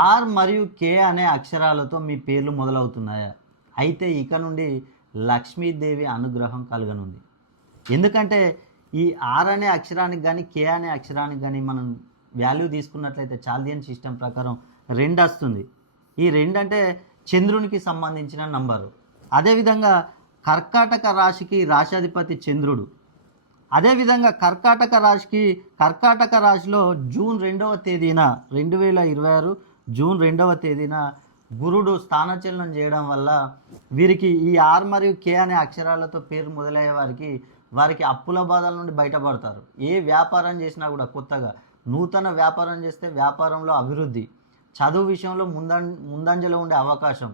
Are మరియు కే అనే అక్షరాలతో మీ పేర్లు మొదలవుతున్నాయా? అయితే ఇక నుండి లక్ష్మీదేవి అనుగ్రహం కలగనుంది. ఎందుకంటే ఈ ఆర్ అనే అక్షరానికి గానీ, కే అనే అక్షరానికి గానీ మనం వాల్యూ తీసుకున్నట్లయితే చాల్దియన్ సిస్టమ్ ప్రకారం 2 వస్తుంది. ఈ 2 అంటే చంద్రునికి సంబంధించిన నంబరు. అదేవిధంగా కర్కాటక రాశికి రాశాధిపతి చంద్రుడు. అదేవిధంగా కర్కాటక రాశిలో జూన్ 2వ తేదీన 2026 జూన్ 2వ తేదీన గురుడు స్థానచలనం చేయడం వల్ల వీరికి ఈ ఆర్ మరియు కే అనే అక్షరాలతో పేరు మొదలయ్యే వారికి అప్పుల బాధల నుండి బయటపడతారు. ఏ వ్యాపారం చేసినా కూడా కొత్తగా నూతన వ్యాపారం చేస్తే వ్యాపారంలో అభివృద్ధి, చదువు విషయంలో ముందంజలో ఉండే అవకాశం,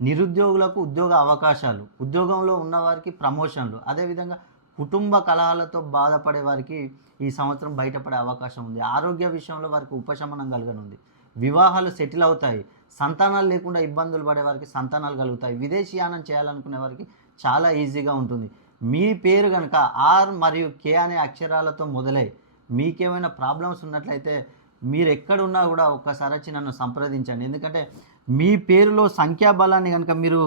నిరుద్యోగులకు ఉద్యోగ అవకాశాలు, ఉద్యోగంలో ఉన్నవారికి ప్రమోషన్లు, అదేవిధంగా కుటుంబ కలహాలతో బాధపడే వారికి ఈ సంవత్సరం బయటపడే అవకాశం ఉంది. ఆరోగ్య విషయంలో వారికి ఉపశమనం కలగనుంది. వివాహాలు సెటిల్ అవుతాయి. సంతానాలు లేకుండా ఇబ్బందులు పడే వారికి సంతానాలు కలుగుతాయి. విదేశీయానం చేయాలనుకునే వారికి చాలా ఈజీగా ఉంటుంది. మీ పేరు కనుక ఆర్ మరియు కే అనే అక్షరాలతో మొదలై మీకేమైనా ప్రాబ్లమ్స్ ఉన్నట్లయితే మీరు ఎక్కడున్నా కూడా ఒక్కసారి వచ్చి నన్ను సంప్రదించండి. ఎందుకంటే మీ పేరులో సంఖ్యాబలాన్ని కనుక మీరు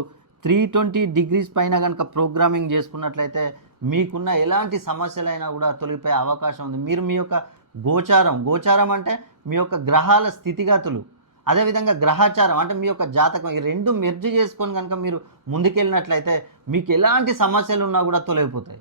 320 డిగ్రీస్ పైన కనుక ప్రోగ్రామింగ్ చేసుకున్నట్లయితే మీకున్న ఎలాంటి సమస్యలైనా కూడా తొలగిపోయే అవకాశం ఉంది. మీరు మీ యొక్క గోచారం అంటే మీ యొక్క గ్రహాల స్థితిగతులు, అదేవిధంగా గ్రహచారం అంటే మీ యొక్క జాతకం, ఈ 2 మెర్జ్ చేసుకొని కనుక మీరు ముందుకెళ్ళినట్లయితే మీకు ఎలాంటి సమస్యలు ఉన్నా కూడా తొలగిపోతాయి.